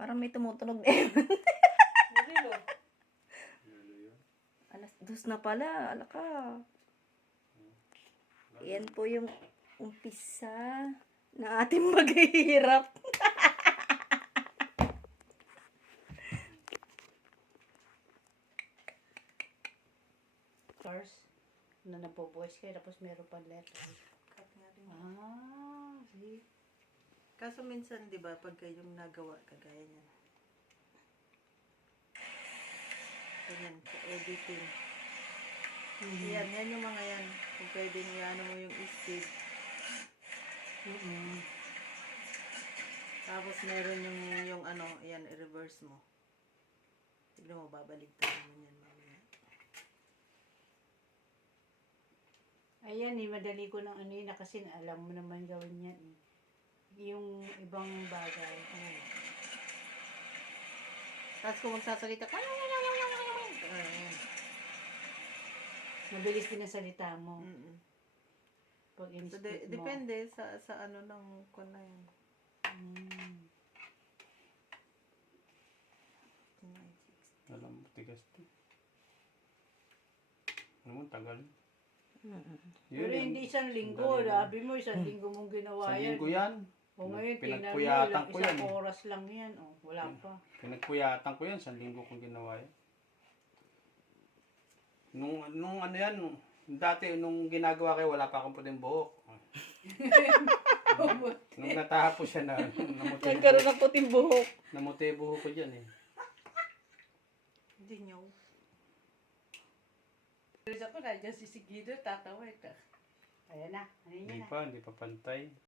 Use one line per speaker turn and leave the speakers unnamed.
Parang may tumutunog na yun.
Marilo.
Alas 2 na pala. Ala ka. Yan po yung umpisa na ating maghihirap.
First, na napovoice kayo, tapos meron pa letter.
Cut nga rin.
See?
Kaso minsan, di ba, pagka yung nagawa, kagaya niyan. Ganyan, sa editing. Yan yung mga yan. Kung pwedeng iano mo yung speed. Tapos meron yung ano, yan, i-reverse mo. Tignan mo, babaligtaran mo yan mamaya.
Ayan madali ko ng ano yun, kasi alam mo naman gawin yan eh. Yung ibang bagay.
Tapos kung magsasalita ka, ayan.
Mabilis din ang salita mo. Pag
So,
in-speak mo.
depende sa ano ng kung na yan.
Alam mo, tigas to. Ano mo, tagal.
Pero hindi isang linggo. Sabi mo, isang linggo mong ginawa
Sa
yan.
linggo yan.
O ngayon, tingnan mo,
Pinagpuyatan ko yan.
isang oras lang yan. O, wala pa.
Pinagpuyatan ko yan. Sa linggo kong ginawa yan. Nung ano yan, dati nung ginagawa kayo, wala pa akong puting buhok. Nung natapos siya na,
Nagkaroon ng puting buhok.
namuti buhok ko dyan eh.
Hindi nyo.
Ako na, dyan si Sigido, tatawa ka. Ayan na, ano
Hindi pa pantay.